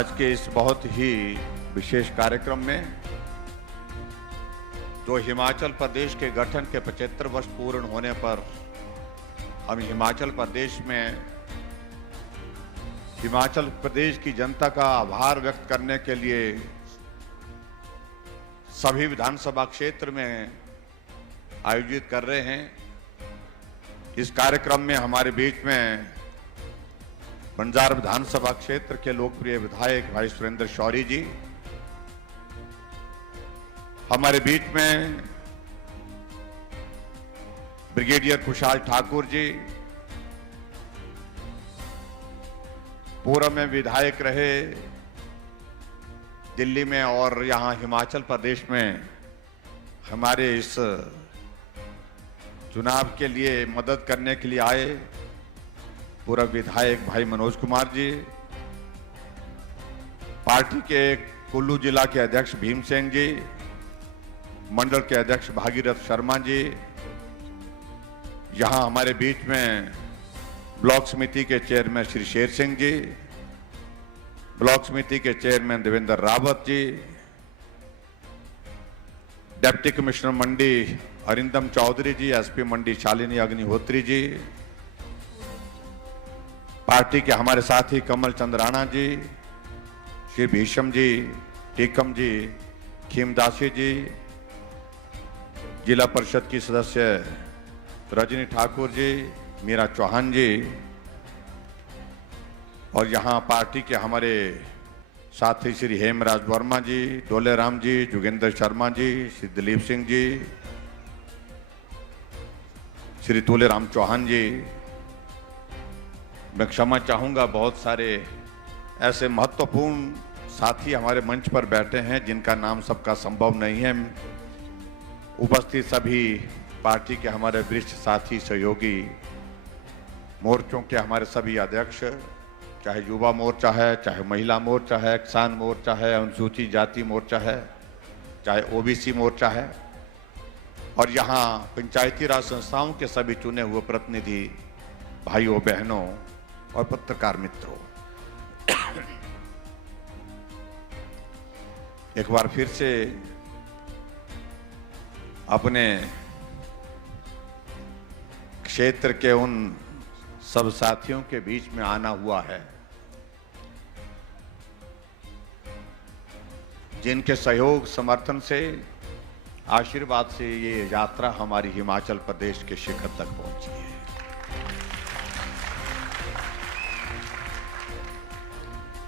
आज के इस बहुत ही विशेष कार्यक्रम में जो हिमाचल प्रदेश के गठन के 75 वर्ष पूर्ण होने पर हम हिमाचल प्रदेश में हिमाचल प्रदेश की जनता का आभार व्यक्त करने के लिए सभी विधानसभा क्षेत्र में आयोजित कर रहे हैं। इस कार्यक्रम में हमारे बीच में बंजार विधानसभा क्षेत्र के लोकप्रिय विधायक भाई सुरेंद्र शौरी जी, हमारे बीच में ब्रिगेडियर कुशाल ठाकुर जी, पूर्व में विधायक रहे दिल्ली में और यहां हिमाचल प्रदेश में हमारे इस चुनाव के लिए मदद करने के लिए आए पूर्व विधायक भाई मनोज कुमार जी, पार्टी के कुल्लू जिला के अध्यक्ष भीम सिंह जी, मंडल के अध्यक्ष भागीरथ शर्मा जी, यहां हमारे बीच में ब्लॉक समिति के चेयरमैन श्री शेर सिंह जी, ब्लॉक समिति के chairman Devendra Rawat ji, deputy commissioner मंडी अरिंदम चौधरी जी, एसपी मंडी शालिनी अग्निहोत्री जी, पार्टी के हमारे साथी कमल चंद राणा जी, श्री भीषम जी, टीकम जी, खीमदासी जी, जिला परिषद की सदस्य रजनी ठाकुर जी, मीरा चौहान जी, और यहाँ पार्टी के हमारे साथी श्री हेमराज वर्मा जी, डोले राम जी, जोगेंद्र शर्मा जी, श्री दिलीप सिंह जी, श्री तुले राम चौहान जी। मैं क्षमा चाहूंगा, बहुत सारे ऐसे महत्वपूर्ण साथी हमारे मंच पर बैठे हैं जिनका नाम सबका संभव नहीं है। उपस्थित सभी पार्टी के हमारे वरिष्ठ साथी सहयोगी, मोर्चों के हमारे सभी अध्यक्ष, चाहे युवा मोर्चा है, चाहे महिला मोर्चा है, किसान मोर्चा है, अनुसूचित जाति मोर्चा है, चाहे ओबीसी मोर्चा है, और यहाँ पंचायती राज संस्थाओं के सभी चुने हुए प्रतिनिधि भाइयों बहनों और पत्रकार मित्रों, एक बार फिर से अपने क्षेत्र के उन सब साथियों के बीच में आना हुआ है जिनके सहयोग समर्थन से, आशीर्वाद से ये यात्रा हमारी हिमाचल प्रदेश के शिखर तक पहुंची है।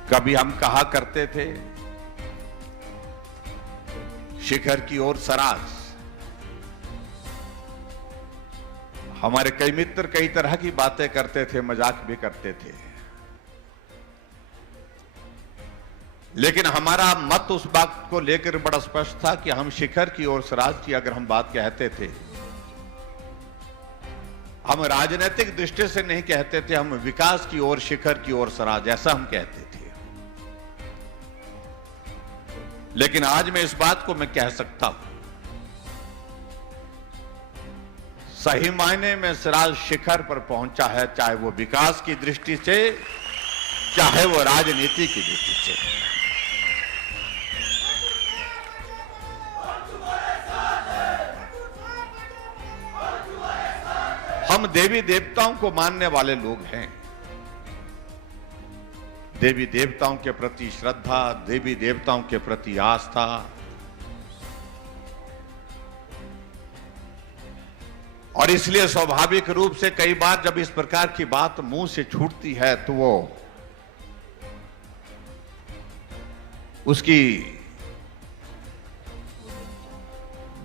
कभी हम कहा करते थे शिखर की ओर सराज। हमारे कई मित्र कई तरह की बातें करते थे, मजाक भी करते थे, लेकिन हमारा मत उस बात को लेकर बड़ा स्पष्ट था कि हम शिखर की ओर सराज की अगर हम बात कहते थे, हम राजनीतिक दृष्टि से नहीं कहते थे, हम विकास की ओर, शिखर की ओर सराज, ऐसा हम कहते थे। लेकिन आज मैं इस बात को मैं कह सकता हूं, सही मायने में सिराज शिखर पर पहुंचा है, चाहे वो विकास की दृष्टि से, चाहे वो राजनीति की दृष्टि से। हम देवी देवताओं को मानने वाले लोग हैं। देवी देवताओं के प्रति श्रद्धा, देवी देवताओं के प्रति आस्था, और इसलिए स्वाभाविक रूप से कई बार जब इस प्रकार की बात मुंह से छूटती है तो वो उसकी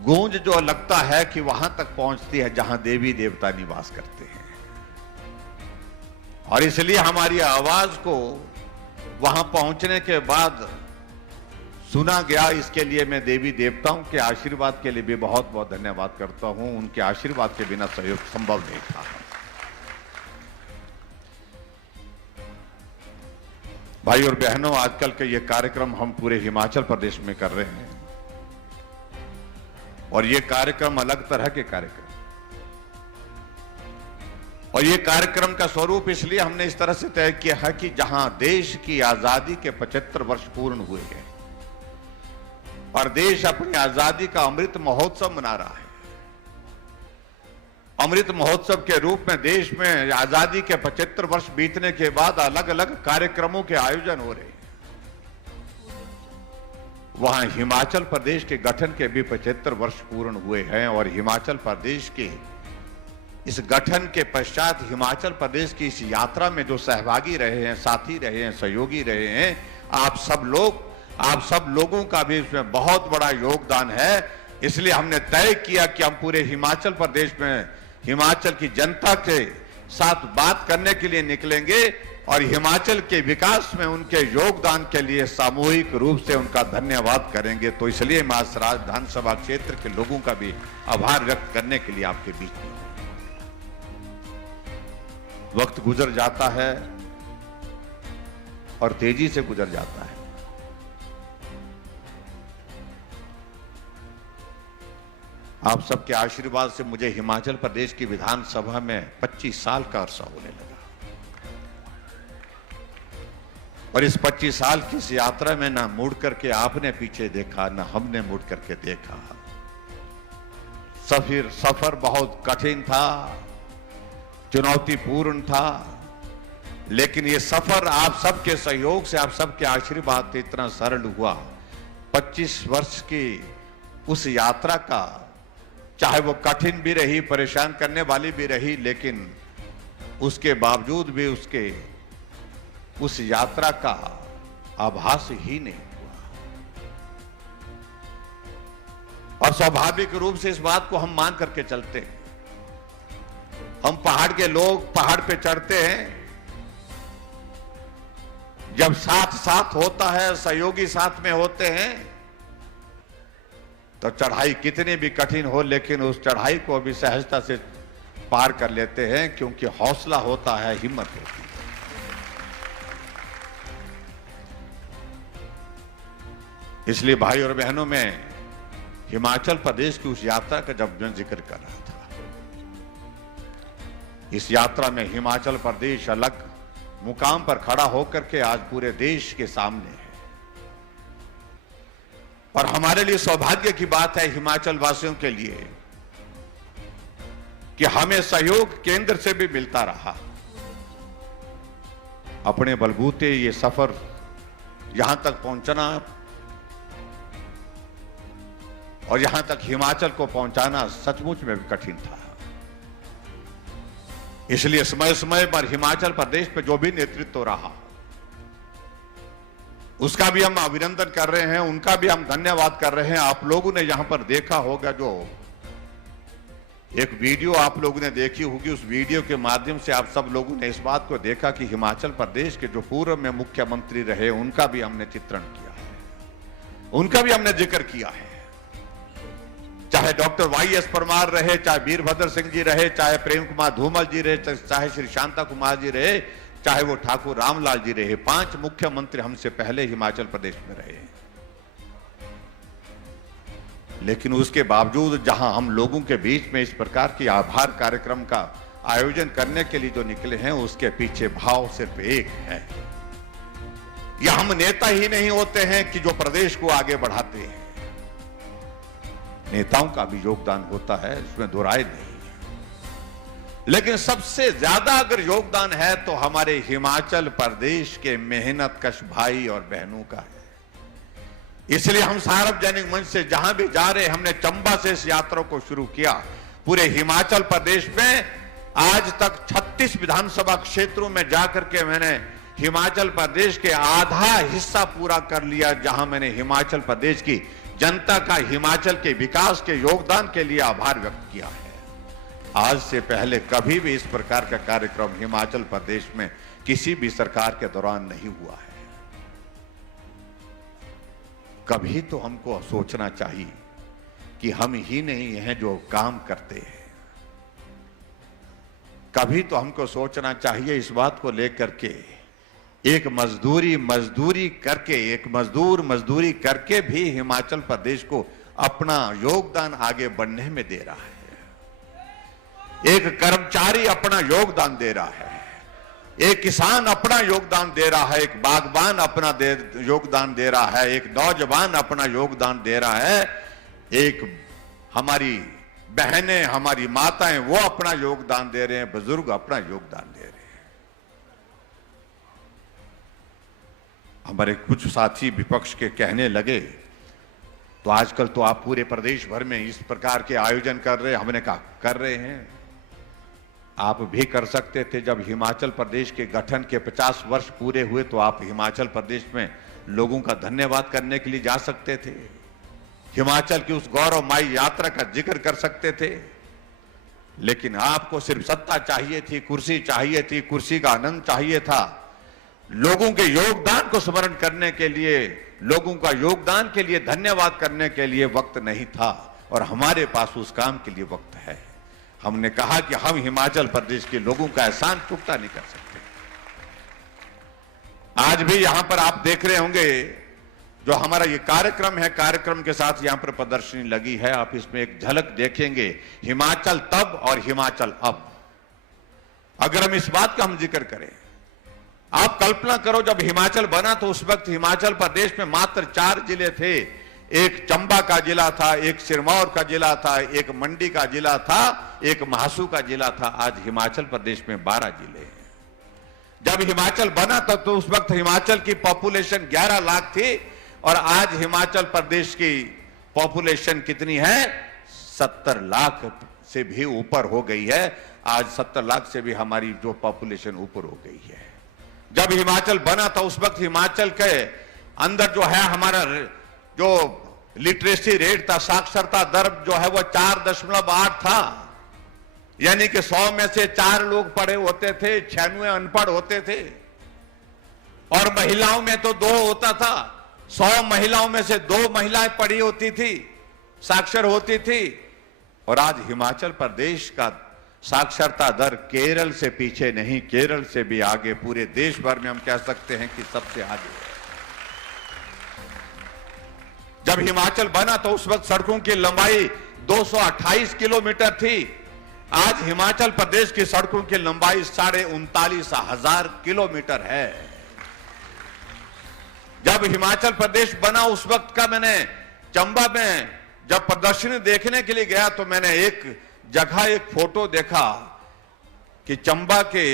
गूंज जो लगता है कि वहां तक पहुंचती है जहां देवी देवता निवास करते हैं, और इसलिए हमारी आवाज को वहां पहुंचने के बाद सुना गया। इसके लिए मैं देवी देवताओं के आशीर्वाद के लिए भी बहुत बहुत धन्यवाद करता हूं। उनके आशीर्वाद के बिना सहयोग संभव नहीं था। भाई और बहनों, आजकल के ये कार्यक्रम हम पूरे हिमाचल प्रदेश में कर रहे हैं, और ये कार्यक्रम अलग तरह के कार्यक्रम, और ये कार्यक्रम का स्वरूप इसलिए हमने इस तरह से तय किया है कि जहां देश की आजादी के 75 वर्ष पूर्ण हुए हैं और देश अपनी आजादी का अमृत महोत्सव मना रहा है, अमृत महोत्सव के रूप में देश में आजादी के 75 वर्ष बीतने के बाद अलग अलग कार्यक्रमों के आयोजन हो रहे हैं। वहां हिमाचल प्रदेश के गठन के भी 75 वर्ष पूर्ण हुए हैं और हिमाचल प्रदेश के इस गठन के पश्चात हिमाचल प्रदेश की इस यात्रा में जो सहभागी रहे हैं, साथी रहे हैं, सहयोगी रहे हैं, आप सब लोगों का भी इसमें बहुत बड़ा योगदान है। इसलिए हमने तय किया कि हम पूरे हिमाचल प्रदेश में हिमाचल की जनता के साथ बात करने के लिए निकलेंगे और हिमाचल के विकास में उनके योगदान के लिए सामूहिक रूप से उनका धन्यवाद करेंगे। तो इसलिए मैं आज विधानसभा क्षेत्र के लोगों का भी आभार व्यक्त करने के लिए आपके बीच में। वक्त गुजर जाता है और तेजी से गुजर जाता है। आप सबके आशीर्वाद से मुझे हिमाचल प्रदेश की विधानसभा में 25 साल का अरसा होने लगा और इस 25 साल की इस यात्रा में ना मुड़ करके आपने पीछे देखा, ना हमने मुड़ करके देखा। सफर बहुत कठिन था, चुनौतीपूर्ण था, लेकिन ये सफर आप सबके सहयोग से, आप सबके आशीर्वाद से इतना सरल हुआ। 25 वर्ष की उस यात्रा का, चाहे वो कठिन भी रही, परेशान करने वाली भी रही, लेकिन उसके बावजूद भी उस यात्रा का आभास ही नहीं हुआ। और स्वाभाविक रूप से इस बात को हम मान करके चलते हैं। हम पहाड़ के लोग पहाड़ पे चढ़ते हैं, जब साथ होता है, सहयोगी साथ में होते हैं, तो चढ़ाई कितनी भी कठिन हो लेकिन उस चढ़ाई को भी सहजता से पार कर लेते हैं, क्योंकि हौसला होता है, हिम्मत होती है। इसलिए भाई और बहनों, में हिमाचल प्रदेश की उस यात्रा का जब मैं जिक्र कर रहा था, इस यात्रा में हिमाचल प्रदेश अलग मुकाम पर खड़ा होकर के आज पूरे देश के सामने है। और हमारे लिए सौभाग्य की बात है, हिमाचल वासियों के लिए, कि हमें सहयोग केंद्र से भी मिलता रहा। अपने बलबूते ये सफर यहां तक पहुंचना और यहां तक हिमाचल को पहुंचाना सचमुच में भी कठिन था। इसलिए समय समय पर हिमाचल प्रदेश में जो भी नेतृत्व रहा, उसका भी हम अभिनंदन कर रहे हैं, उनका भी हम धन्यवाद कर रहे हैं। आप लोगों ने यहां पर देखा होगा, जो एक वीडियो आप लोगों ने देखी होगी, उस वीडियो के माध्यम से आप सब लोगों ने इस बात को देखा कि हिमाचल प्रदेश के जो पूर्व में मुख्यमंत्री रहे, उनका भी हमने चित्रण किया है, उनका भी हमने जिक्र किया है। चाहे डॉक्टर वाई.एस. परमार रहे, चाहे वीरभद्र सिंह जी रहे, चाहे प्रेम कुमार धूमल जी रहे, चाहे श्री शांता कुमार जी रहे, चाहे वो ठाकुर रामलाल जी रहे, 5 मुख्यमंत्री हमसे पहले हिमाचल प्रदेश में रहे। लेकिन उसके बावजूद जहां हम लोगों के बीच में इस प्रकार की आभार कार्यक्रम का आयोजन करने के लिए जो निकले हैं, उसके पीछे भाव सिर्फ एक है। या हम नेता ही नहीं होते हैं कि जो प्रदेश को आगे बढ़ाते हैं, नेताओं का भी योगदान होता है, इसमें दो राय नहीं। लेकिन सबसे ज्यादा अगर योगदान है तो हमारे हिमाचल प्रदेश के मेहनतकश भाई और बहनों का है। इसलिए हम सार्वजनिक मंच से जहां भी जा रहे, हमने चंबा से इस यात्रा को शुरू किया। पूरे हिमाचल प्रदेश में आज तक 36 विधानसभा क्षेत्रों में जाकर के मैंने हिमाचल प्रदेश के आधा हिस्सा पूरा कर लिया, जहां मैंने हिमाचल प्रदेश की जनता का हिमाचल के विकास के योगदान के लिए आभार व्यक्त किया है। आज से पहले कभी भी इस प्रकार का कार्यक्रम हिमाचल प्रदेश में किसी भी सरकार के दौरान नहीं हुआ है। कभी तो हमको सोचना चाहिए कि हम ही नहीं हैं जो काम करते हैं। कभी तो हमको सोचना चाहिए इस बात को लेकर के, एक मजदूरी करके भी हिमाचल प्रदेश को अपना योगदान आगे बढ़ने में दे रहा है। एक कर्मचारी अपना योगदान दे रहा है, एक किसान अपना योगदान दे रहा है, एक बागबान अपना योगदान दे रहा है, एक नौजवान अपना योगदान दे रहा है, एक हमारी बहनें, हमारी माताएं वो अपना योगदान दे रहे हैं, बुजुर्ग अपना योगदान दे रहे हैं। हमारे कुछ साथी विपक्ष के कहने लगे तो आजकल तो आप पूरे प्रदेश भर में इस प्रकार के आयोजन कर रहे हैं। हमने कहा कर रहे हैं, आप भी कर सकते थे। जब हिमाचल प्रदेश के गठन के 50 वर्ष पूरे हुए तो आप हिमाचल प्रदेश में लोगों का धन्यवाद करने के लिए जा सकते थे, हिमाचल की उस गौरवमयी यात्रा का जिक्र कर सकते थे। लेकिन आपको सिर्फ सत्ता चाहिए थी, कुर्सी चाहिए थी, कुर्सी का आनंद चाहिए था। लोगों के योगदान को स्मरण करने के लिए, लोगों का योगदान के लिए धन्यवाद करने के लिए वक्त नहीं था, और हमारे पास उस काम के लिए वक्त है। हमने कहा कि हम हिमाचल प्रदेश के लोगों का एहसान चुकता नहीं कर सकते। आज भी यहां पर आप देख रहे होंगे जो हमारा ये कार्यक्रम है, कार्यक्रम के साथ यहां पर प्रदर्शनी लगी है। आप इसमें एक झलक देखेंगे, हिमाचल तब और हिमाचल अब। अगर हम इस बात का हम जिक्र करें, आप कल्पना करो जब हिमाचल बना तो उस वक्त हिमाचल प्रदेश में मात्र 4 जिले थे। एक चंबा का जिला था, एक सिरमौर का जिला था, एक मंडी का जिला था, एक महासू का जिला था। आज हिमाचल प्रदेश में 12 जिले हैं। जब हिमाचल बना था तो उस वक्त हिमाचल की पॉपुलेशन 11 लाख थी, और आज हिमाचल प्रदेश की पॉपुलेशन कितनी है? 70 लाख से भी ऊपर हो गई है। आज 70 लाख से भी हमारी जो पॉपुलेशन ऊपर हो गई है। जब हिमाचल बना था उस वक्त हिमाचल के अंदर जो है हमारा जो लिटरेसी रेट था, साक्षरता दर जो है वो 4.8 था। यानी कि 100 में से 4 लोग पढ़े होते थे, 96 अनपढ़ होते थे। और महिलाओं में तो 2 होता था। 100 महिलाओं में से 2 महिलाएं पढ़ी होती थी, साक्षर होती थी। और आज हिमाचल प्रदेश का साक्षरता दर केरल से पीछे नहीं, केरल से भी आगे, पूरे देश भर में हम कह सकते हैं कि सबसे आगे है। जब हिमाचल बना तो उस वक्त सड़कों की लंबाई 228 किलोमीटर थी। आज हिमाचल प्रदेश की सड़कों की लंबाई 39,500 किलोमीटर है। जब हिमाचल प्रदेश बना उस वक्त का मैंने चंबा में जब प्रदर्शनी देखने के लिए गया तो मैंने एक जगह एक फोटो देखा कि चंबा के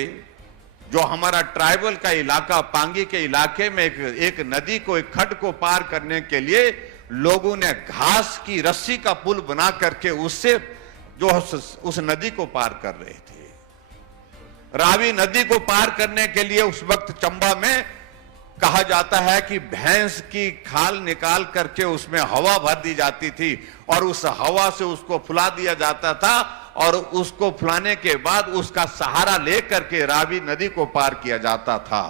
जो हमारा ट्राइबल का इलाका, पांगी के इलाके में एक नदी को, एक खड्ड को पार करने के लिए लोगों ने घास की रस्सी का पुल बना करके उससे जो उस नदी को पार कर रहे थे। रावी नदी को पार करने के लिए उस वक्त चंबा में कहा जाता है कि भैंस की खाल निकाल करके उसमें हवा भर दी जाती थी और उस हवा से उसको फुला दिया जाता था, और उसको फुलाने के बाद उसका सहारा लेकर के रावी नदी को पार किया जाता था।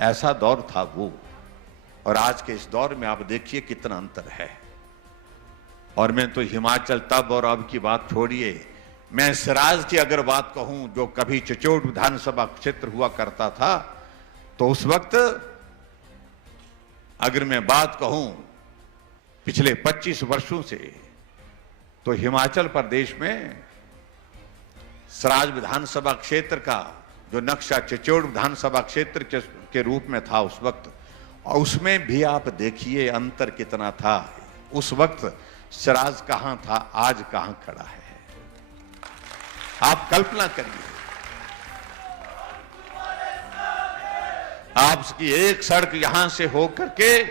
ऐसा दौर था वो। और आज के इस दौर में आप देखिए कितना अंतर है। और मैं तो हिमाचल तब और अब की बात छोड़िए, मैं सिराज की अगर बात कहूं जो कभी चिचोड़ विधानसभा क्षेत्र हुआ करता था, तो उस वक्त अगर मैं बात कहूं पिछले 25 वर्षों से, तो हिमाचल प्रदेश में सिराज विधानसभा क्षेत्र का जो नक्शा चिचोड़ विधानसभा क्षेत्र के रूप में था उस वक्त, और उसमें भी आप देखिए अंतर कितना था। उस वक्त सिराज कहां था, आज कहां खड़ा है। आप कल्पना करिए, आपकी एक सड़क यहां से होकर के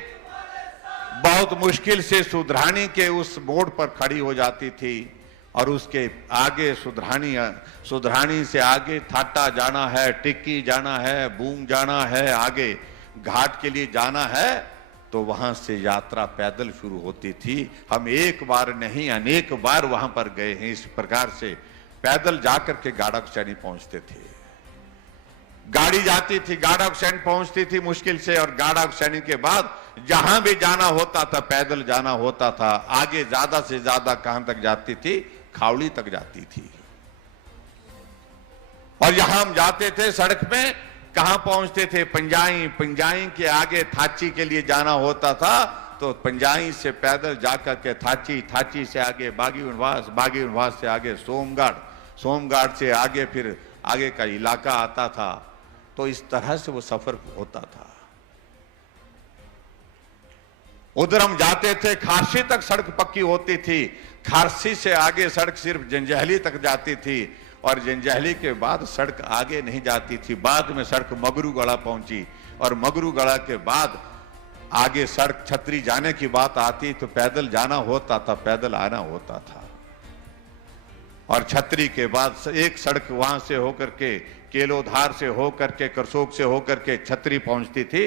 बहुत मुश्किल से सुधरानी के उस मोड़ पर खड़ी हो जाती थी, और उसके आगे सुधरानी से आगे थाटा जाना है, टिक्की जाना है, बूंग जाना है, आगे घाट के लिए जाना है, तो वहां से यात्रा पैदल शुरू होती थी। हम एक बार नहीं अनेक बार वहां पर गए हैं। इस प्रकार से पैदल जाकर के गाड़ाकुसैनी पहुंचते थे। गाड़ी जाती थी, गाड़ाकुसैनी पहुंचती थी मुश्किल से, और गाड़ाकुसैनी के बाद जहां भी जाना होता था पैदल जाना होता था। आगे ज्यादा से ज्यादा कहां तक जाती थी? खावड़ी तक जाती थी। और यहां हम जाते थे सड़क में, कहां पहुंचते थे? पंजाई। पंजाई के आगे थाची के लिए जाना होता था, तो पंजाई से पैदल जाकर के थाची, थाची से आगे बागी वनवास, बागी वनवास से आगे सोमगढ़, सोमघाट से आगे फिर आगे का इलाका आता था। तो इस तरह से वो सफर होता था। उधर हम जाते थे, खारसी तक सड़क पक्की होती थी, खारसी से आगे सड़क सिर्फ जंजैहली तक जाती थी और जंजैहली के बाद सड़क आगे नहीं जाती थी। बाद में सड़क मगरूगढ़ा पहुंची और मगरूगढ़ा के बाद आगे सड़क छतरी जाने की बात आती तो पैदल जाना होता था, पैदल आना होता था। और छतरी के बाद एक सड़क वहां से होकर के केलोधार से होकर के करसोग से होकर के छतरी पहुंचती थी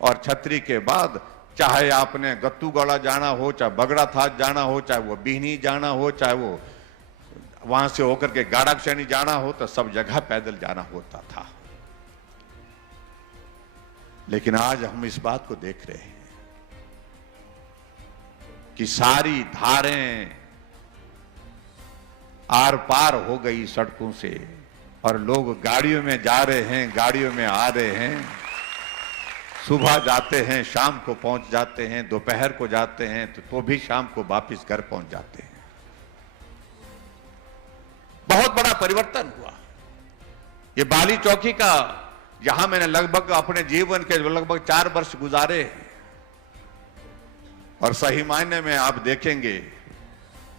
और छतरी के बाद चाहे आपने गत्तूगढ़ा जाना हो, चाहे बगड़ा थाच जाना हो, चाहे वो बिहनी जाना हो, चाहे वो वहां से होकर के गाड़ाक्षणी जाना हो, तो सब जगह पैदल जाना होता था। लेकिन आज हम इस बात को देख रहे हैं कि सारी धारें आर पार हो गई सड़कों से और लोग गाड़ियों में जा रहे हैं, गाड़ियों में आ रहे हैं। सुबह जाते हैं, शाम को पहुंच जाते हैं, दोपहर को जाते हैं तो भी शाम को वापस घर पहुंच जाते हैं। बहुत बड़ा परिवर्तन हुआ। ये बाली चौकी का जहां मैंने लगभग अपने जीवन के लगभग 4 वर्ष गुजारे और सही मायने में आप देखेंगे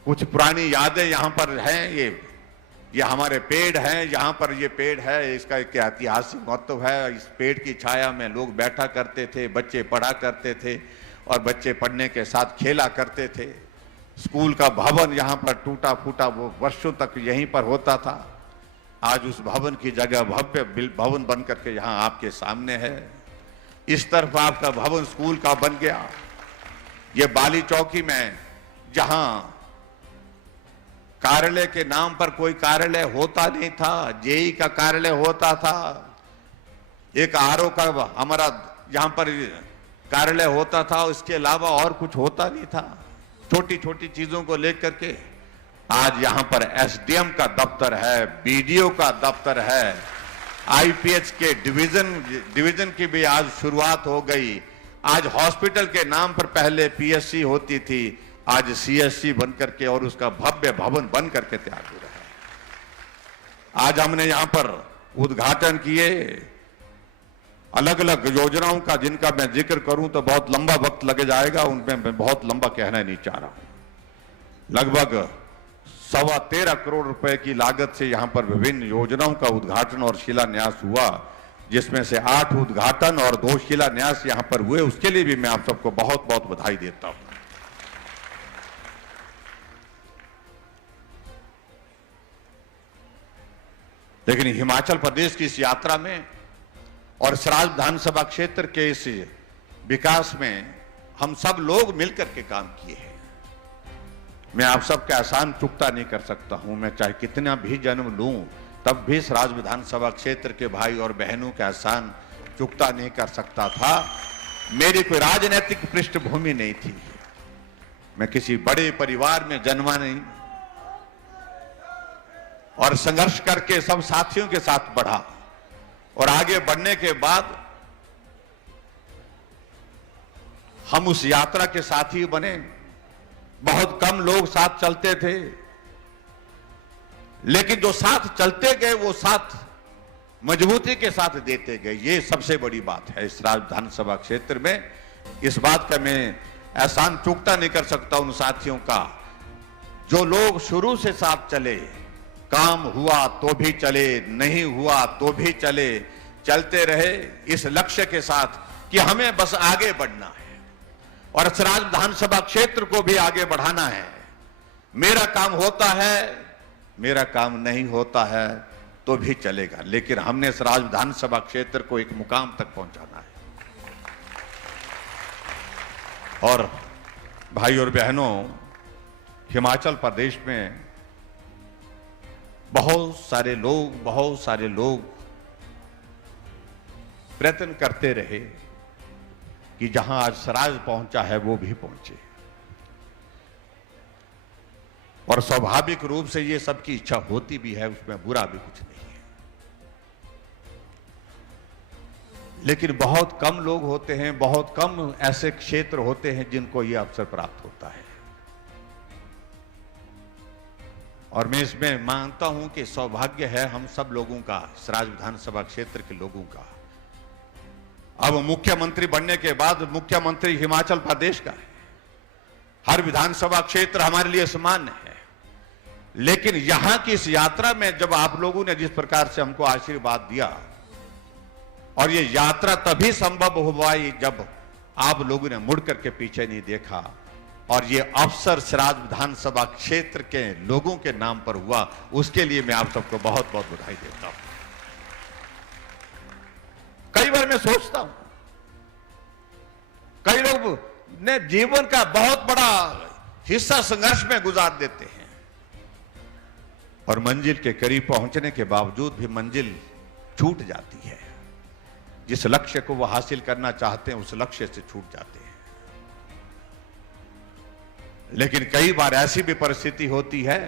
कुछ पुरानी यादें यहां पर हैं। ये हमारे पेड़ हैं, यहां पर ये पेड़ है, इसका एक ऐतिहासिक महत्व है। इस पेड़ की छाया में लोग बैठा करते थे, बच्चे पढ़ा करते थे और बच्चे पढ़ने के साथ खेला करते थे। स्कूल का भवन यहां पर टूटा फूटा वो वर्षों तक यहीं पर होता था। आज उस भवन की जगह भव्य भवन बन करके यहां आपके सामने है। इस तरफ आपका भवन स्कूल का बन गया। ये बाली चौकी में जहां कार्यालय के नाम पर कोई कार्यालय होता नहीं था, जेई का कार्यालय होता था, एक आरओ का हमारा यहां पर कार्यालय होता था, इसके अलावा और कुछ होता नहीं था। छोटी छोटी चीजों को लेकर के आज यहां पर एसडीएम का दफ्तर है, बीडीओ का दफ्तर है, आईपीएच के डिवीजन की भी आज शुरुआत हो गई। आज हॉस्पिटल के नाम पर पहले पीएससी होती थी, आज सीएससी बन करके और उसका भव्य भवन बन करके तैयार हो रहा है। आज हमने यहां पर उद्घाटन किए अलग अलग योजनाओं का, जिनका मैं जिक्र करूं तो बहुत लंबा वक्त लग जाएगा, उनमें मैं बहुत लंबा कहना नहीं चाह रहा हूं। लगभग 13.25 करोड़ रुपए की लागत से यहां पर विभिन्न योजनाओं का उद्घाटन और शिलान्यास हुआ, जिसमें से 8 उद्घाटन और 2 शिलान्यास यहां पर हुए। उसके लिए भी मैं आप सबको बहुत बहुत बधाई देता हूं। लेकिन हिमाचल प्रदेश की इस यात्रा में और सराज विधानसभा क्षेत्र के इस विकास में हम सब लोग मिलकर के काम किए हैं। मैं आप सबका एहसान चुकता नहीं कर सकता हूं। मैं चाहे कितना भी जन्म लूं तब भी सराज विधानसभा क्षेत्र के भाई और बहनों का एहसान चुकता नहीं कर सकता था। मेरी कोई राजनीतिक पृष्ठभूमि नहीं थी, मैं किसी बड़े परिवार में जन्मा नहीं और संघर्ष करके सब साथियों के साथ बढ़ा और आगे बढ़ने के बाद हम उस यात्रा के साथी बने। बहुत कम लोग साथ चलते थे, लेकिन जो साथ चलते गए वो साथ मजबूती के साथ देते गए। ये सबसे बड़ी बात है इस विधानसभा क्षेत्र में। इस बात का मैं एहसान चुकता नहीं कर सकता उन साथियों का जो लोग शुरू से साथ चले। काम हुआ तो भी चले, नहीं हुआ तो भी चले, चलते रहे इस लक्ष्य के साथ कि हमें बस आगे बढ़ना है और सराज विधानसभा क्षेत्र को भी आगे बढ़ाना है। मेरा काम होता है, मेरा काम नहीं होता है तो भी चलेगा, लेकिन हमने सराज विधानसभा क्षेत्र को एक मुकाम तक पहुंचाना है। और भाई और बहनों, हिमाचल प्रदेश में बहुत सारे लोग प्रयत्न करते रहे कि जहां आज सराज पहुंचा है वो भी पहुंचे, और स्वाभाविक रूप से ये सबकी इच्छा होती भी है, उसमें बुरा भी कुछ नहीं है। लेकिन बहुत कम लोग होते हैं, बहुत कम ऐसे क्षेत्र होते हैं जिनको ये अवसर प्राप्त होता है। और मैं इसमें मानता हूं कि सौभाग्य है हम सब लोगों का, सराज विधानसभा क्षेत्र के लोगों का। अब मुख्यमंत्री बनने के बाद मुख्यमंत्री हिमाचल प्रदेश का है। हर विधानसभा क्षेत्र हमारे लिए समान है, लेकिन यहां की इस यात्रा में जब आप लोगों ने जिस प्रकार से हमको आशीर्वाद दिया, और ये यात्रा तभी संभव हुआ जब आप लोगों ने मुड़ करके पीछे नहीं देखा, और ये अवसर सराज विधानसभा क्षेत्र के लोगों के नाम पर हुआ, उसके लिए मैं आप सबको बहुत बहुत बधाई देता हूं। कई बार मैं सोचता हूं, कई लोग ने जीवन का बहुत बड़ा हिस्सा संघर्ष में गुजार देते हैं और मंजिल के करीब पहुंचने के बावजूद भी मंजिल छूट जाती है। जिस लक्ष्य को वो हासिल करना चाहते हैं उस लक्ष्य से छूट जाते हैं। लेकिन कई बार ऐसी भी परिस्थिति होती है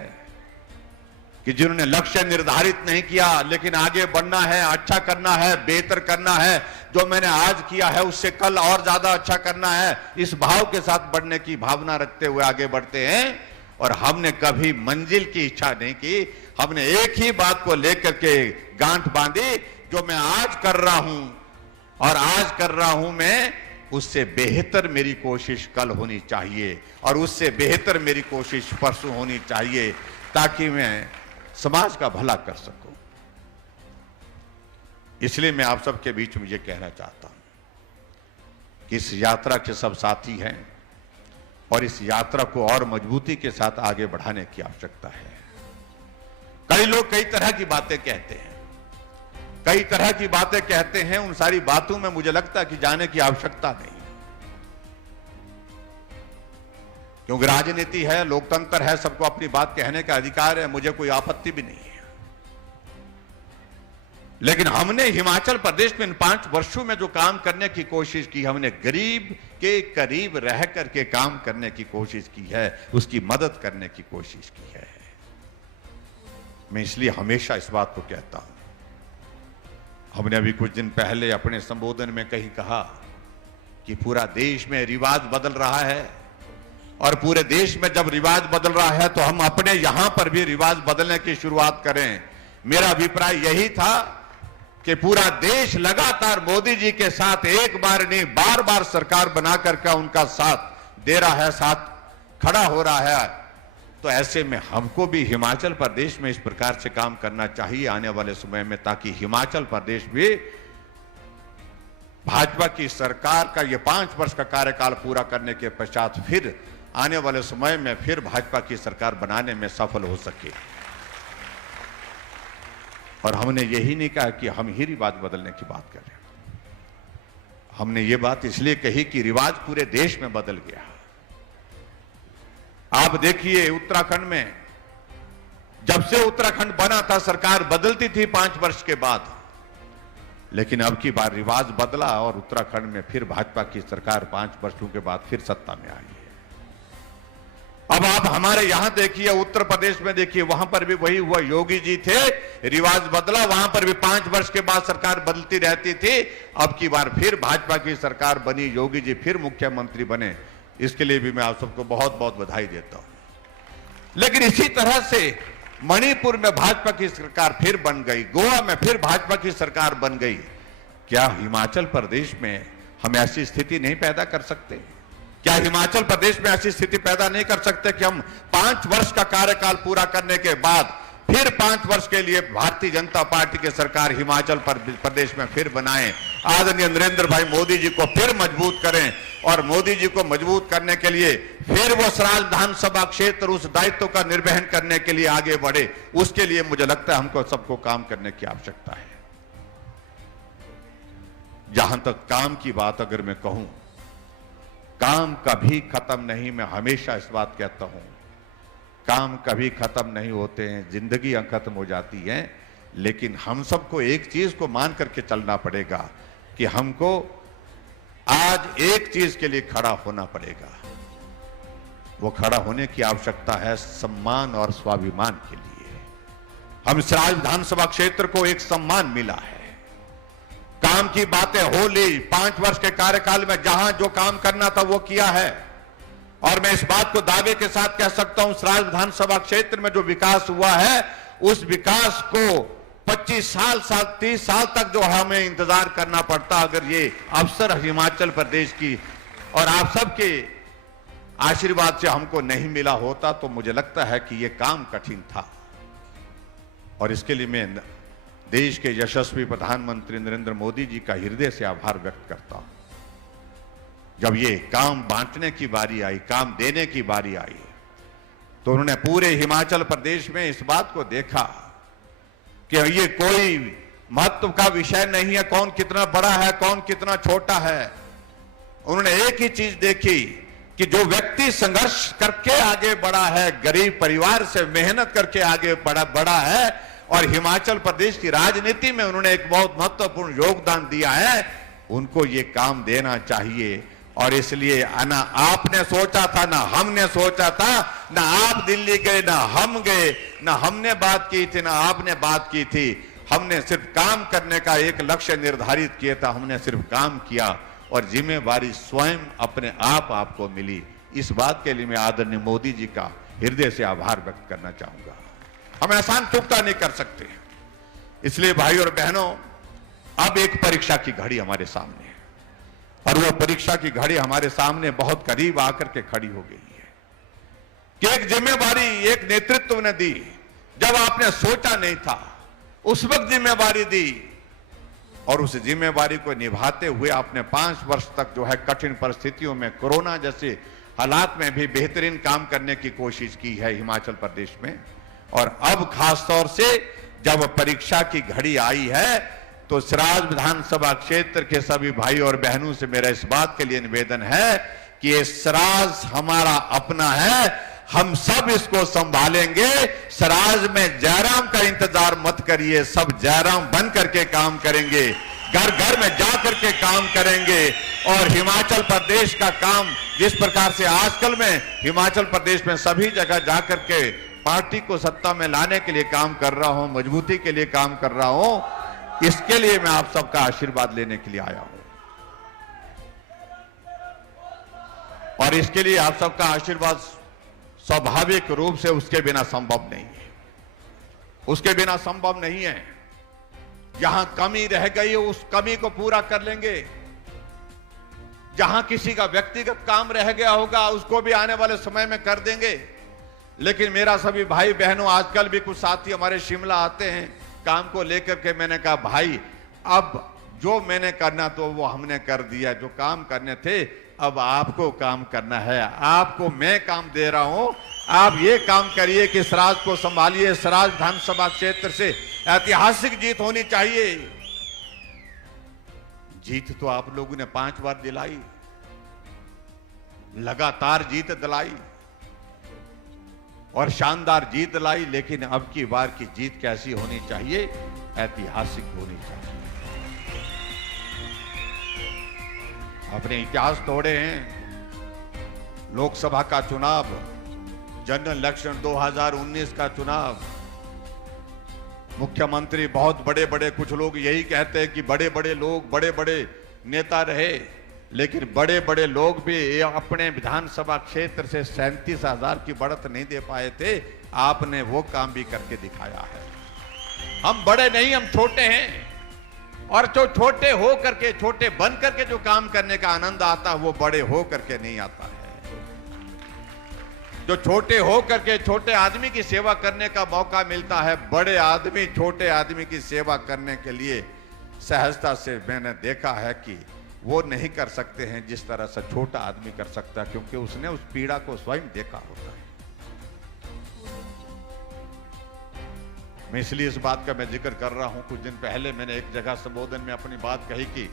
कि जिन्होंने लक्ष्य निर्धारित नहीं किया, लेकिन आगे बढ़ना है, अच्छा करना है, बेहतर करना है, जो मैंने आज किया है उससे कल और ज्यादा अच्छा करना है, इस भाव के साथ बढ़ने की भावना रखते हुए आगे बढ़ते हैं। और हमने कभी मंजिल की इच्छा नहीं की, हमने एक ही बात को लेकर के गांठ बांधी, जो मैं आज कर रहा हूं और आज कर रहा हूं मैं, उससे बेहतर मेरी कोशिश कल होनी चाहिए और उससे बेहतर मेरी कोशिश परसों होनी चाहिए, ताकि मैं समाज का भला कर सकूं। इसलिए मैं आप सबके बीच में ये कहना चाहता हूं कि इस यात्रा के सब साथी हैं और इस यात्रा को और मजबूती के साथ आगे बढ़ाने की आवश्यकता है। कई लोग कई तरह की बातें कहते हैं, कई तरह की बातें कहते हैं, उन सारी बातों में मुझे लगता है कि जाने की आवश्यकता नहीं, क्योंकि राजनीति है, लोकतंत्र है, सबको अपनी बात कहने का अधिकार है, मुझे कोई आपत्ति भी नहीं है। लेकिन हमने हिमाचल प्रदेश में इन 5 वर्षों में जो काम करने की कोशिश की, हमने गरीब के करीब रह करके काम करने की कोशिश की है, उसकी मदद करने की कोशिश की है। मैं इसलिए हमेशा इस बात को कहता हूं। हमने अभी कुछ दिन पहले अपने संबोधन में कहीं कहा कि पूरा देश में रिवाज बदल रहा है, और पूरे देश में जब रिवाज बदल रहा है तो हम अपने यहां पर भी रिवाज बदलने की शुरुआत करें। मेरा अभिप्राय यही था कि पूरा देश लगातार मोदी जी के साथ एक बार नहीं बार बार सरकार बना करके उनका साथ दे रहा है, साथ खड़ा हो रहा है। तो ऐसे में हमको भी हिमाचल प्रदेश में इस प्रकार से काम करना चाहिए आने वाले समय में, ताकि हिमाचल प्रदेश भी भाजपा की सरकार का ये 5 वर्ष का कार्यकाल पूरा करने के पश्चात फिर आने वाले समय में फिर भाजपा की सरकार बनाने में सफल हो सके। और हमने यही नहीं कहा कि हम ही रिवाज बदलने की बात कर रहे हैं। हमने ये बात इसलिए कही कि रिवाज पूरे देश में बदल गया। आप देखिए उत्तराखंड में, जब से उत्तराखंड बना था सरकार बदलती थी 5 वर्ष के बाद, लेकिन अब की बार रिवाज बदला और उत्तराखंड में फिर भाजपा की सरकार 5 वर्षों के बाद फिर सत्ता में आई है। अब आप हमारे यहां देखिए, उत्तर प्रदेश में देखिए, वहां पर भी वही हुआ। योगी जी थे, रिवाज बदला, वहां पर भी 5 वर्ष के बाद सरकार बदलती रहती थी। अब की बार फिर भाजपा की सरकार बनी, योगी जी फिर मुख्यमंत्री बने। इसके लिए भी मैं आप सबको बहुत बहुत बधाई देता हूं। लेकिन इसी तरह से मणिपुर में भाजपा की सरकार फिर बन गई, गोवा में फिर भाजपा की सरकार बन गई। क्या हिमाचल प्रदेश में हम ऐसी स्थिति नहीं पैदा कर सकते? क्या हिमाचल प्रदेश में ऐसी स्थिति पैदा नहीं कर सकते कि हम 5 वर्ष का कार्यकाल पूरा करने के बाद फिर 5 वर्ष के लिए भारतीय जनता पार्टी की सरकार हिमाचल प्रदेश में फिर बनाएं, आदरणीय नरेंद्र भाई मोदी जी को फिर मजबूत करें, और मोदी जी को मजबूत करने के लिए फिर वो सराज विधानसभा क्षेत्र उस दायित्व का निर्वहन करने के लिए आगे बढ़े। उसके लिए मुझे लगता है हमको सबको काम करने की आवश्यकता है। जहां तक काम की बात अगर मैं कहूं, काम कभी खत्म नहीं। मैं हमेशा इस बात कहता हूं, काम कभी खत्म नहीं होते हैं, जिंदगी खत्म हो जाती है। लेकिन हम सबको एक चीज को मान करके चलना पड़ेगा कि हमको आज एक चीज के लिए खड़ा होना पड़ेगा। वो खड़ा होने की आवश्यकता है सम्मान और स्वाभिमान के लिए। हम सराज विधानसभा क्षेत्र को एक सम्मान मिला है। काम की बातें हो ली, 5 वर्ष के कार्यकाल में जहां जो काम करना था वो किया है। और मैं इस बात को दावे के साथ कह सकता हूं, सराज विधानसभा क्षेत्र में जो विकास हुआ है, उस विकास को 25 साल 30 साल तक जो हमें इंतजार करना पड़ता, अगर ये अवसर हिमाचल प्रदेश की और आप सबके आशीर्वाद से हमको नहीं मिला होता, तो मुझे लगता है कि ये काम कठिन था। और इसके लिए मैं देश के यशस्वी प्रधानमंत्री नरेंद्र मोदी जी का हृदय से आभार व्यक्त करता हूं। जब ये काम बांटने की बारी आई, काम देने की बारी आई, तो उन्होंने पूरे हिमाचल प्रदेश में इस बात को देखा कि ये कोई महत्व का विषय नहीं है, कौन कितना बड़ा है, कौन कितना छोटा है। उन्होंने एक ही चीज देखी कि जो व्यक्ति संघर्ष करके आगे बढ़ा है, गरीब परिवार से मेहनत करके आगे बढ़ा है, और हिमाचल प्रदेश की राजनीति में उन्होंने एक बहुत महत्वपूर्ण योगदान दिया है, उनको ये काम देना चाहिए। और इसलिए ना आपने सोचा था, ना हमने सोचा था, ना आप दिल्ली गए, ना हम गए, ना हमने बात की थी, ना आपने बात की थी। हमने सिर्फ काम करने का एक लक्ष्य निर्धारित किया था, हमने सिर्फ काम किया और जिम्मेवारी स्वयं अपने आप आपको मिली। इस बात के लिए मैं आदरणीय मोदी जी का हृदय से आभार व्यक्त करना चाहूंगा। हम एहसान चुकता नहीं कर सकते। इसलिए भाई और बहनों, अब एक परीक्षा की घड़ी हमारे सामने है, और वो परीक्षा की घड़ी हमारे सामने बहुत करीब आकर के खड़ी हो गई है कि एक जिम्मेवारी एक नेतृत्व ने दी, जब आपने सोचा नहीं था उस वक्त जिम्मेवारी दी, और उस जिम्मेवारी को निभाते हुए आपने 5 वर्ष तक जो है कठिन परिस्थितियों में, कोरोना जैसे हालात में भी बेहतरीन काम करने की कोशिश की है हिमाचल प्रदेश में। और अब खासतौर से जब परीक्षा की घड़ी आई है, तो सराज विधानसभा क्षेत्र के सभी भाई और बहनों से मेरा इस बात के लिए निवेदन है कि ये सराज हमारा अपना है, हम सब इसको संभालेंगे। सराज में जयराम का इंतजार मत करिए, सब जयराम बन करके काम करेंगे, घर घर में जाकर के काम करेंगे। और हिमाचल प्रदेश का काम जिस प्रकार से आजकल में हिमाचल प्रदेश में सभी जगह जाकर के पार्टी को सत्ता में लाने के लिए काम कर रहा हूं, मजबूती के लिए काम कर रहा हूं, इसके लिए मैं आप सबका आशीर्वाद लेने के लिए आया हूं। और इसके लिए आप सबका आशीर्वाद स्वाभाविक रूप से उसके बिना संभव नहीं है, उसके बिना संभव नहीं है। जहां कमी रह गई है उस कमी को पूरा कर लेंगे, जहां किसी का व्यक्तिगत काम रह गया होगा उसको भी आने वाले समय में कर देंगे। लेकिन मेरा सभी भाई बहनों, आजकल भी कुछ साथी हमारे शिमला आते हैं काम को लेकर के, मैंने कहा भाई अब जो मैंने करना तो वो हमने कर दिया, जो काम करने थे अब आपको काम करना है, आपको मैं काम दे रहा हूं, आप ये काम करिए कि सराज को संभालिए। सराज विधानसभा क्षेत्र से ऐतिहासिक जीत होनी चाहिए। जीत तो आप लोगों ने 5 बार दिलाई, लगातार जीत दिलाई और शानदार जीत लाई, लेकिन अब की बार की जीत कैसी होनी चाहिए? ऐतिहासिक होनी चाहिए। अपने इतिहास तोड़े हैं, लोकसभा का चुनाव, जनरल इलेक्शन 2019 का चुनाव, मुख्यमंत्री बहुत बड़े बड़े, कुछ लोग यही कहते हैं कि बड़े बड़े लोग, बड़े बड़े नेता रहे, लेकिन बड़े बड़े लोग भी अपने विधानसभा क्षेत्र से 37,000 की बढ़त नहीं दे पाए थे। आपने वो काम भी करके दिखाया है। हम बड़े नहीं, हम छोटे हैं, और जो छोटे हो करके, छोटे बन करके जो काम करने का आनंद आता है वो बड़े हो करके नहीं आता है। जो छोटे हो करके छोटे आदमी की सेवा करने का मौका मिलता है, बड़े आदमी छोटे आदमी की सेवा करने के लिए सहजता से मैंने देखा है कि वो नहीं कर सकते हैं जिस तरह से छोटा आदमी कर सकता है, क्योंकि उसने उस पीड़ा को स्वयं देखा होता है। मैं इसलिए इस बात का मैं जिक्र कर रहा हूं। कुछ दिन पहले मैंने एक जगह संबोधन में अपनी बात कही कि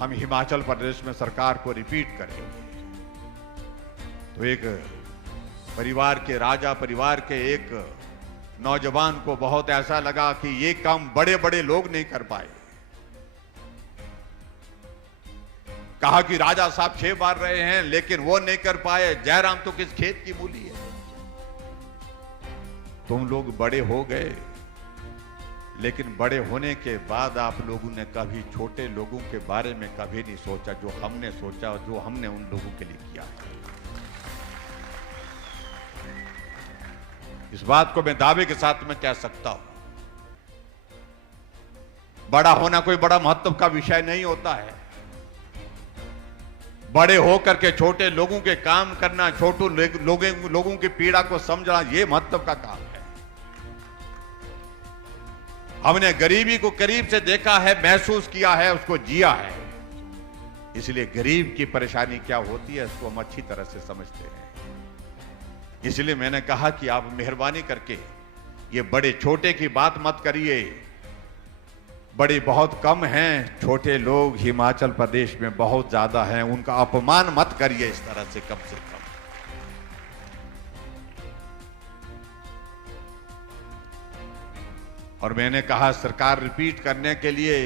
हम हिमाचल प्रदेश में सरकार को रिपीट करेंगे। तो एक परिवार के राजा, परिवार के एक नौजवान को बहुत ऐसा लगा कि ये काम बड़े बड़े लोग नहीं कर पाए। कहा कि राजा साहब 6 बार रहे हैं लेकिन वो नहीं कर पाए, जयराम तो किस खेत की मूली है। तुम लोग बड़े हो गए, लेकिन बड़े होने के बाद आप लोगों ने कभी छोटे लोगों के बारे में कभी नहीं सोचा, जो हमने सोचा और जो हमने उन लोगों के लिए किया। इस बात को मैं दावे के साथ में कह सकता हूं। बड़ा होना कोई बड़ा महत्व का विषय नहीं होता है। बड़े होकर के छोटे लोगों के काम करना, छोटे लोगों की पीड़ा को समझना, यह महत्व का काम है। हमने गरीबी को करीब से देखा है, महसूस किया है, उसको जिया है। इसलिए गरीब की परेशानी क्या होती है इसको हम अच्छी तरह से समझते हैं। इसलिए मैंने कहा कि आप मेहरबानी करके ये बड़े छोटे की बात मत करिए। बड़े बहुत कम हैं, छोटे लोग हिमाचल प्रदेश में बहुत ज्यादा हैं, उनका अपमान मत करिए इस तरह से कम से कम। और मैंने कहा सरकार रिपीट करने के लिए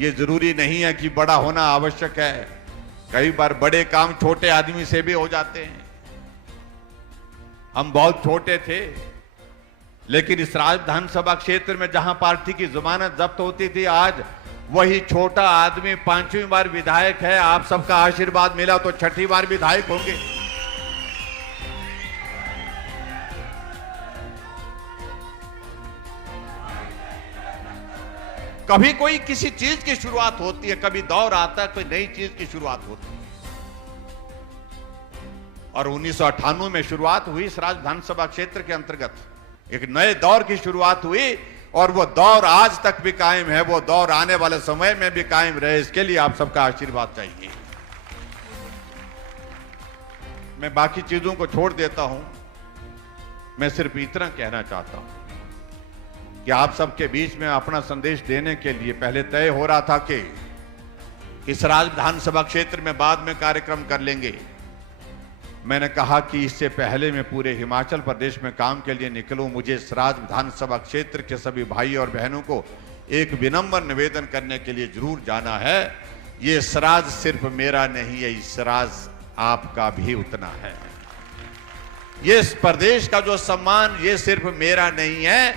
ये जरूरी नहीं है कि बड़ा होना आवश्यक है। कई बार बड़े काम छोटे आदमी से भी हो जाते हैं। हम बहुत छोटे थे, लेकिन इस विधानसभा क्षेत्र में जहां पार्टी की जमानत जब्त होती थी, आज वही छोटा आदमी 5वीं बार विधायक है। आप सबका आशीर्वाद मिला तो 6ठी बार विधायक होंगे। कभी कोई किसी चीज की शुरुआत होती है, कभी दौर आता है, कोई नई चीज की शुरुआत होती है। और 1998 में शुरुआत हुई इस विधानसभा क्षेत्र के अंतर्गत एक नए दौर की शुरुआत हुई, और वो दौर आज तक भी कायम है। वो दौर आने वाले समय में भी कायम रहे, इसके लिए आप सबका आशीर्वाद चाहिए। मैं बाकी चीजों को छोड़ देता हूं। मैं सिर्फ इतना कहना चाहता हूं कि आप सबके बीच में अपना संदेश देने के लिए पहले तय हो रहा था कि इस विधानसभा क्षेत्र में बाद में कार्यक्रम कर लेंगे। मैंने कहा कि इससे पहले मैं पूरे हिमाचल प्रदेश में काम के लिए निकलूं। मुझे इस विधानसभा क्षेत्र के सभी भाई और बहनों को एक विनम्र निवेदन करने के लिए जरूर जाना है। ये सराज सिर्फ मेरा नहीं है, इस सराज आपका भी उतना है। ये इस प्रदेश का जो सम्मान ये सिर्फ मेरा नहीं है,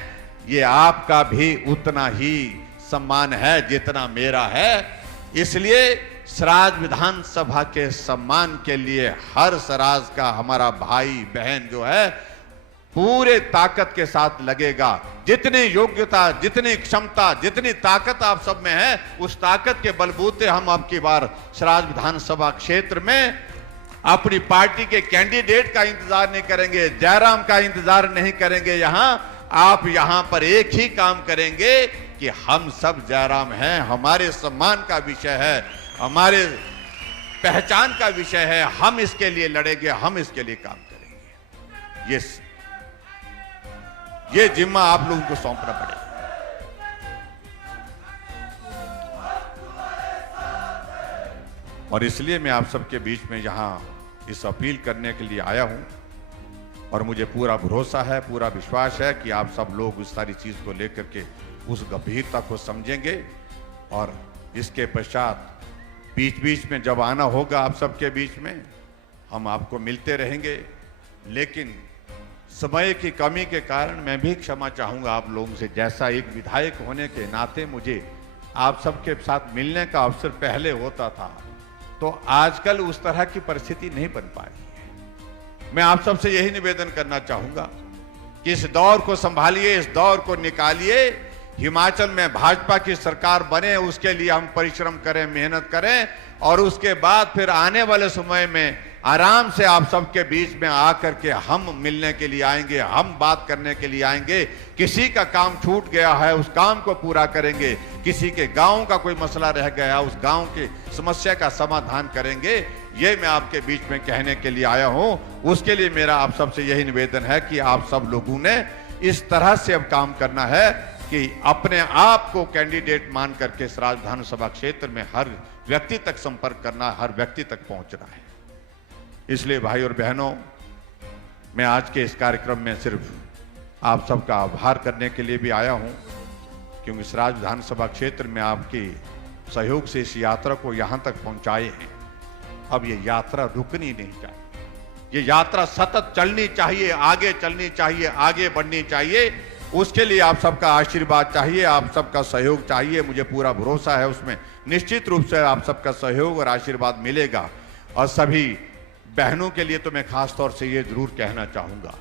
ये आपका भी उतना ही सम्मान है जितना मेरा है। इसलिए सराज विधानसभा के सम्मान के लिए हर सराज का हमारा भाई बहन जो है पूरे ताकत के साथ लगेगा। जितनी योग्यता, जितनी क्षमता, जितनी ताकत आप सब में है, उस ताकत के बलबूते हम अब की बार सराज विधानसभा क्षेत्र में अपनी पार्टी के कैंडिडेट का इंतजार नहीं करेंगे, जयराम का इंतजार नहीं करेंगे। आप यहां पर एक ही काम करेंगे कि हम सब जयराम हैं, हमारे सम्मान का विषय है, हमारे पहचान का विषय है। हम इसके लिए लड़ेंगे, हम इसके लिए काम करेंगे। ये जिम्मा आप लोगों को सौंपना पड़ेगा। और इसलिए मैं आप सबके बीच में यहां इस अपील करने के लिए आया हूं, और मुझे पूरा भरोसा है, पूरा विश्वास है कि आप सब लोग उस सारी चीज को लेकर के उस गंभीरता को समझेंगे। और इसके पश्चात बीच बीच में जब आना होगा आप सबके बीच में, हम आपको मिलते रहेंगे। लेकिन समय की कमी के कारण मैं भी क्षमा चाहूंगा आप लोगों से। जैसा एक विधायक होने के नाते मुझे आप सबके साथ मिलने का अवसर पहले होता था, तो आजकल उस तरह की परिस्थिति नहीं बन पाई है। मैं आप सबसे यही निवेदन करना चाहूंगा कि इस दौर को संभालिए, इस दौर को निकालिए। हिमाचल में भाजपा की सरकार बने, उसके लिए हम परिश्रम करें, मेहनत करें, और उसके बाद फिर आने वाले समय में आराम से आप सबके बीच में आकर के हम मिलने के लिए आएंगे, हम बात करने के लिए आएंगे। किसी का काम छूट गया है उस काम को पूरा करेंगे, किसी के गांव का कोई मसला रह गया उस गांव की समस्या का समाधान करेंगे। ये मैं आपके बीच में कहने के लिए आया हूं। उसके लिए मेरा आप सबसे यही निवेदन है कि आप सब लोगों ने इस तरह से अब काम करना है कि अपने आप को कैंडिडेट मान करके सराज विधानसभा क्षेत्र में हर व्यक्ति तक संपर्क करना, हर व्यक्ति तक पहुंचना है। इसलिए भाई और बहनों, मैं आज के इस कार्यक्रम में सिर्फ आप सबका आभार करने के लिए भी आया हूं, क्योंकि सराज विधानसभा क्षेत्र में आपके सहयोग से इस यात्रा को यहां तक पहुंचाए हैं। अब ये यात्रा रुकनी नहीं चाहिए, ये यात्रा सतत चलनी चाहिए, आगे चलनी चाहिए, आगे बढ़नी चाहिए। उसके लिए आप सबका आशीर्वाद चाहिए, आप सबका सहयोग चाहिए। मुझे पूरा भरोसा है उसमें निश्चित रूप से आप सबका सहयोग और आशीर्वाद मिलेगा। और सभी बहनों के लिए तो मैं खास तौर से ये जरूर कहना चाहूंगा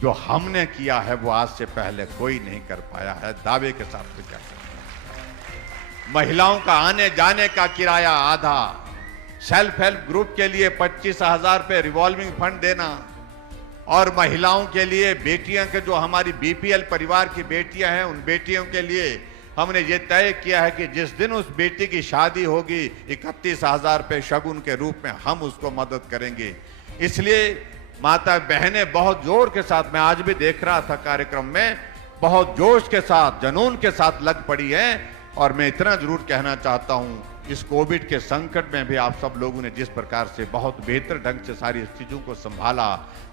जो हमने किया है वो आज से पहले कोई नहीं कर पाया है, दावे के साथ भी कह सकते हैं। महिलाओं का आने जाने का किराया आधा, सेल्फ हेल्प ग्रुप के लिए 25,000 रुपये रिवॉल्विंग फंड देना, और महिलाओं के लिए बेटियां के जो हमारी बीपीएल परिवार की बेटियां हैं, उन बेटियों के लिए हमने ये तय किया है कि जिस दिन उस बेटी की शादी होगी 31,000 रुपये शगुन के रूप में हम उसको मदद करेंगे। इसलिए माता बहनें बहुत जोर के साथ, मैं आज भी देख रहा था कार्यक्रम में, बहुत जोश के साथ, जुनून के साथ लग पड़ी है। और मैं इतना जरूर कहना चाहता हूं, इस कोविड के संकट में भी आप सब लोगों ने जिस प्रकार से बहुत बेहतर ढंग से सारी चीजों को संभाला,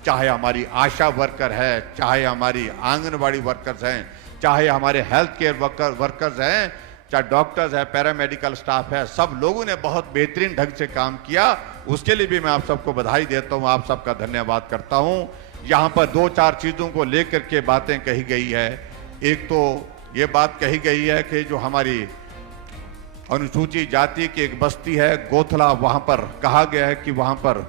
चाहे हमारी आशा वर्कर है, चाहे हमारी आंगनबाड़ी वर्कर्स हैं, चाहे हमारे हेल्थ केयर वर्कर्स हैं, चाहे डॉक्टर्स है, पैरामेडिकल स्टाफ है, सब लोगों ने बहुत बेहतरीन ढंग से काम किया। उसके लिए भी मैं आप सबको बधाई देता हूं, आप सबका धन्यवाद करता हूं। यहां पर 2-4 चीजों को लेकर के बातें कही गई है। एक तो ये बात कही गई है कि जो हमारी अनुसूचित जाति की एक बस्ती है गोथला, वहां पर कहा गया है कि वहां पर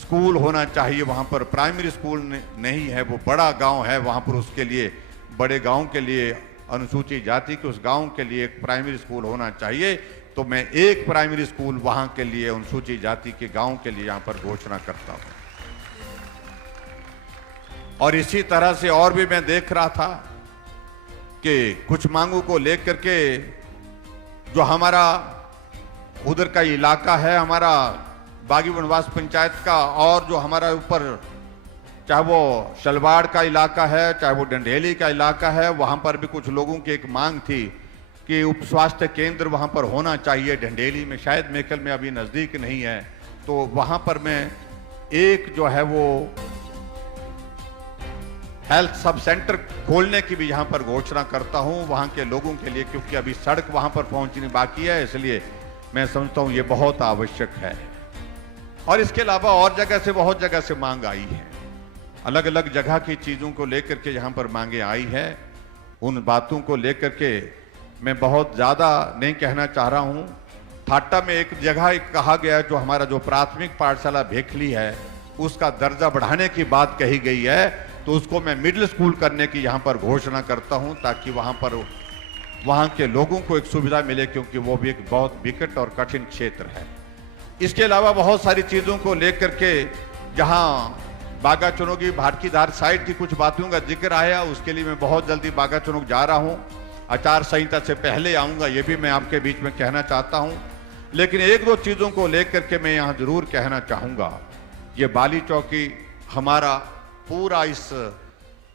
स्कूल होना चाहिए, वहां पर प्राइमरी स्कूल नहीं है, वो बड़ा गांव है, वहां पर उसके लिए, बड़े गांव के लिए, अनुसूचित जाति के उस गांव के लिए एक प्राइमरी स्कूल होना चाहिए। तो मैं एक प्राइमरी स्कूल वहां के लिए, अनुसूचित जाति के गांव के लिए यहां पर घोषणा करता हूं। और इसी तरह से और भी मैं देख रहा था कि कुछ मांगों को लेकर के जो हमारा उधर का इलाका है, हमारा बागी वनवास पंचायत का, और जो हमारा ऊपर चाहे वो शलवाड़ का इलाका है, चाहे वो डंडेली का इलाका है, वहां पर भी कुछ लोगों की एक मांग थी कि उप स्वास्थ्य केंद्र वहां पर होना चाहिए डंडेली में, शायद मेकल में अभी नजदीक नहीं है। तो वहां पर मैं एक जो है वो हेल्थ सब सेंटर खोलने की भी यहां पर घोषणा करता हूं वहां के लोगों के लिए, क्योंकि अभी सड़क वहां पर पहुंचनी बाकी है, इसलिए मैं समझता हूं ये बहुत आवश्यक है। और इसके अलावा और जगह से, बहुत जगह से मांग आई है, अलग अलग जगह की चीजों को लेकर के यहां पर मांगे आई है। उन बातों को लेकर के मैं बहुत ज्यादा नहीं कहना चाह रहा हूं। थाटा में एक जगह कहा गया, जो हमारा जो प्राथमिक पाठशाला भेखली है उसका दर्जा बढ़ाने की बात कही गई है, तो उसको मैं मिडिल स्कूल करने की यहां पर घोषणा करता हूं, ताकि वहां पर वहां के लोगों को एक सुविधा मिले, क्योंकि वो भी एक बहुत विकट और कठिन क्षेत्र है। इसके अलावा बहुत सारी चीजों को लेकर के जहां बागा चुनोगी भारतीधार साइड की कुछ बातों का जिक्र आया, उसके लिए मैं बहुत जल्दी बागा चुनोक जा रहा हूं, आचार संहिता से पहले आऊंगा, ये भी मैं आपके बीच में कहना चाहता हूं। लेकिन 1-2 चीजों को लेकर के मैं यहां जरूर कहना चाहूंगा। ये बाली चौकी हमारा पूरा इस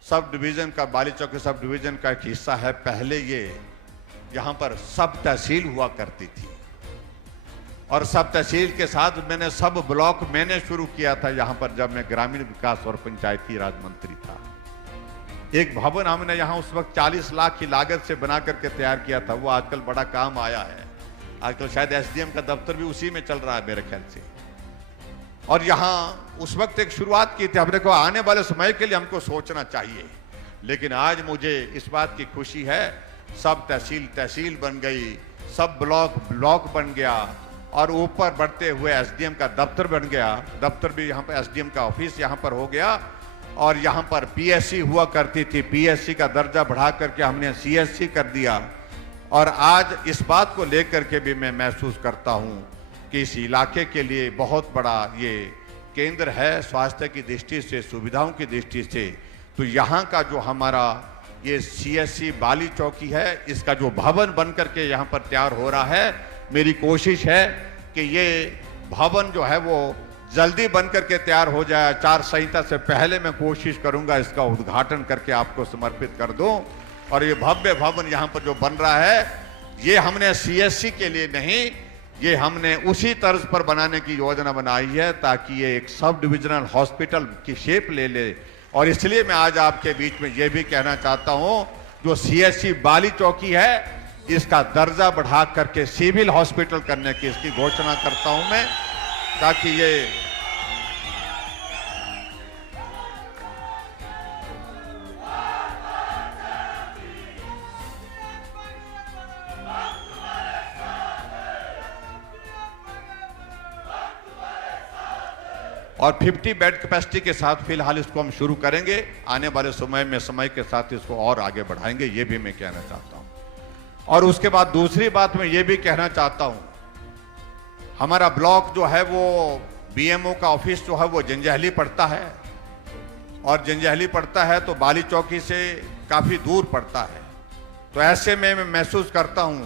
सब डिवीजन का, बाली चौकी सब डिवीजन का एक हिस्सा है। पहले ये यहाँ पर सब तहसील हुआ करती थी, और सब तहसील के साथ मैंने सब ब्लॉक मैंने शुरू किया था यहाँ पर, जब मैं ग्रामीण विकास और पंचायती राज मंत्री था। एक भवन हमने यहाँ उस वक्त 40 लाख की लागत से बना करके तैयार किया था, वो आजकल बड़ा काम आया है। आजकल शायद एसडीएम का दफ्तर भी उसी में चल रहा है मेरे ख्याल से। और यहाँ उस वक्त एक शुरुआत की थी, हमने कहा आने वाले समय के लिए हमको सोचना चाहिए। लेकिन आज मुझे इस बात की खुशी है, सब तहसील तहसील बन गई, सब ब्लॉक ब्लॉक बन गया, और ऊपर बढ़ते हुए एसडीएम का दफ्तर बन गया, दफ्तर भी यहाँ पर एसडीएम का ऑफिस यहाँ पर हो गया। और यहाँ पर पीएससी हुआ करती थी, पीएससी का दर्जा बढ़ा करके हमने सीएससी कर दिया। और आज इस बात को लेकर के भी मैं महसूस करता हूँ कि इस इलाके के लिए बहुत बड़ा ये केंद्र है, स्वास्थ्य की दृष्टि से, सुविधाओं की दृष्टि से। तो यहाँ का जो हमारा ये सीएससी बाली चौकी है, इसका जो भवन बन करके यहाँ पर तैयार हो रहा है, मेरी कोशिश है कि ये भवन जो है वो जल्दी बन करके तैयार हो जाए। आचार संहिता से पहले मैं कोशिश करूंगा इसका उद्घाटन करके आपको समर्पित कर दूं। और ये भव्य भवन यहाँ पर जो बन रहा है, ये हमने सीएससी के लिए नहीं, ये हमने उसी तर्ज पर बनाने की योजना बनाई है, ताकि ये एक सब डिविजनल हॉस्पिटल की शेप ले ले। और इसलिए मैं आज आपके बीच में ये भी कहना चाहता हूं, जो सीएससी बाली चौकी है, इसका दर्जा बढ़ा करके सिविल हॉस्पिटल करने की इसकी घोषणा करता हूं मैं, ताकि ये और 50 बेड कैपेसिटी के साथ फिलहाल इसको हम शुरू करेंगे। आने वाले समय में समय के साथ इसको और आगे बढ़ाएंगे, ये भी मैं कहना चाहता हूं। और उसके बाद दूसरी बात मैं ये भी कहना चाहता हूं, हमारा ब्लॉक जो है वो बीएमओ का ऑफिस जो है वो जंजैहली पड़ता है, और जंजैहली पड़ता है तो बाली चौकी से काफी दूर पड़ता है। तो ऐसे में मैं महसूस करता हूं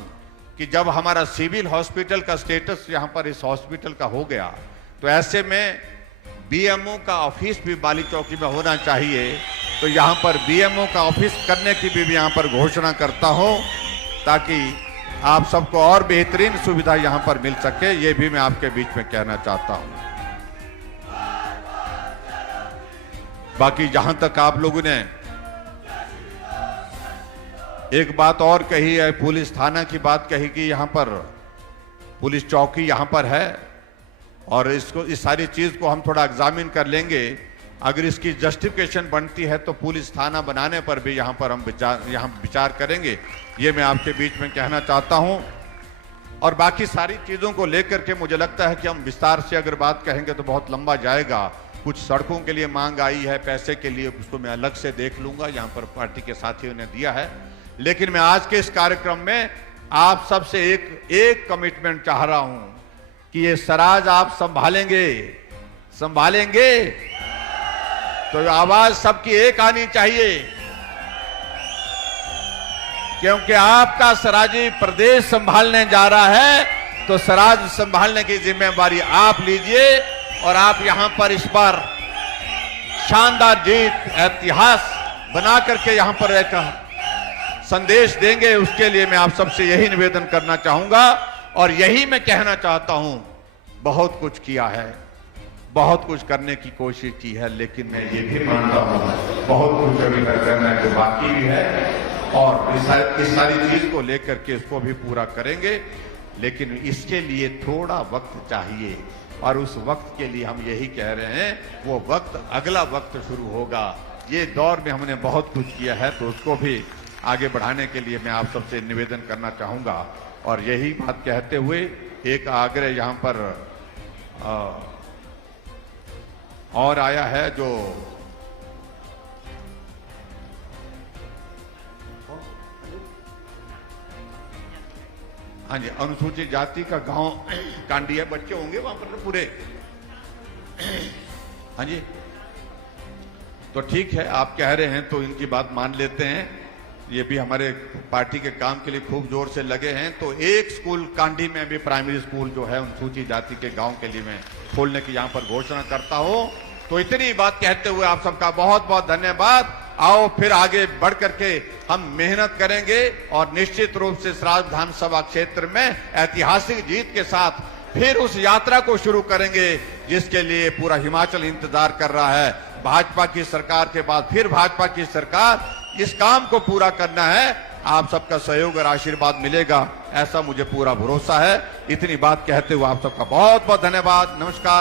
कि जब हमारा सिविल हॉस्पिटल का स्टेटस यहां पर इस हॉस्पिटल का हो गया, तो ऐसे में बीएमओ का ऑफिस भी बाली चौकी में होना चाहिए। तो यहां पर बीएमओ का ऑफिस करने की भी यहां पर घोषणा करता हूं, ताकि आप सबको और बेहतरीन सुविधा यहां पर मिल सके, ये भी मैं आपके बीच में कहना चाहता हूं। बाकी जहां तक आप लोगों ने एक बात और कही है, पुलिस थाना की बात कही कि यहां पर पुलिस चौकी यहां पर है, और इसको इस सारी चीज को हम थोड़ा एग्जामिन कर लेंगे। अगर इसकी जस्टिफिकेशन बनती है तो पुलिस थाना बनाने पर भी यहां पर हम विचार करेंगे, ये मैं आपके बीच में कहना चाहता हूं। और बाकी सारी चीजों को लेकर के मुझे लगता है कि हम विस्तार से अगर बात कहेंगे तो बहुत लंबा जाएगा। कुछ सड़कों के लिए मांग आई है, पैसे के लिए, उसको मैं अलग से देख लूंगा, यहाँ पर पार्टी के साथियों ने दिया है। लेकिन मैं आज के इस कार्यक्रम में आप सबसे एक कमिटमेंट चाह रहा हूं कि ये सराज आप संभालेंगे, संभालेंगे। तो आवाज सबकी एक आनी चाहिए, क्योंकि आपका सराजी प्रदेश संभालने जा रहा है, तो सराज संभालने की जिम्मेवारी आप लीजिए। और आप यहां पर इस बार शानदार जीत, इतिहास बना करके यहां पर एक संदेश देंगे, उसके लिए मैं आप सबसे यही निवेदन करना चाहूंगा। और यही मैं कहना चाहता हूं, बहुत कुछ किया है, बहुत कुछ करने की कोशिश की है, लेकिन मैं ये भी मानता हूं बहुत कुछ अभी तक करना है जो बाकी भी है, और इस सारी चीज को लेकर के इसको भी पूरा करेंगे। लेकिन इसके लिए थोड़ा वक्त चाहिए, और उस वक्त के लिए हम यही कह रहे हैं, वो वक्त अगला वक्त शुरू होगा। ये दौर में हमने बहुत कुछ किया है, तो उसको भी आगे बढ़ाने के लिए मैं आप सबसे निवेदन करना चाहूंगा। और यही बात कहते हुए एक आग्रह यहां पर और आया है, जो हाँ जी, अनुसूचित जाति का गांव कांडी है, बच्चे होंगे वहां पर पूरे। हाँ जी, तो ठीक है, आप कह रहे हैं तो इनकी बात मान लेते हैं। ये भी हमारे पार्टी के काम के लिए खूब जोर से लगे हैं। तो एक स्कूल कांडी में भी, प्राइमरी स्कूल जो है अनुसूचित जाति के गांव के लिए मैं खोलने की यहां पर घोषणा करता हूं। तो इतनी बात कहते हुए आप सबका बहुत बहुत धन्यवाद। आओ फिर आगे बढ़ करके हम मेहनत करेंगे, और निश्चित रूप से सराज विधानसभा क्षेत्र में ऐतिहासिक जीत के साथ फिर उस यात्रा को शुरू करेंगे, जिसके लिए पूरा हिमाचल इंतजार कर रहा है। भाजपा की सरकार के बाद फिर भाजपा की सरकार, इस काम को पूरा करना है। आप सबका सहयोग और आशीर्वाद मिलेगा, ऐसा मुझे पूरा भरोसा है। इतनी बात कहते हुए आप सबका बहुत बहुत धन्यवाद। नमस्कार।